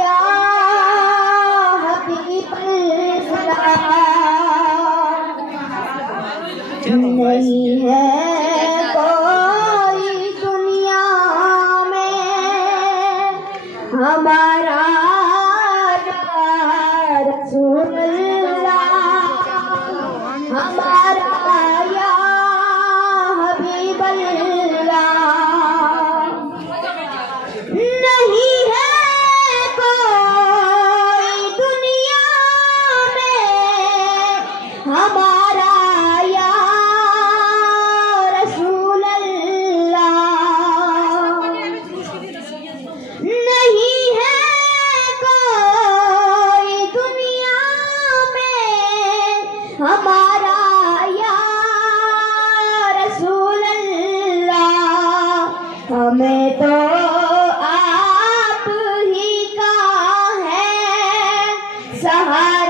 या हबीबल्लाह नहीं है कोई दुनिया में हमारा रसूलुल्लाह हमारा या हबीबल्लाह नहीं है कोई दुनिया में हमारा या रसूलल्लाह नहीं है कोई दुनिया में हमारा या रसूलल्लाह हमें तो आप ही का है सहारा।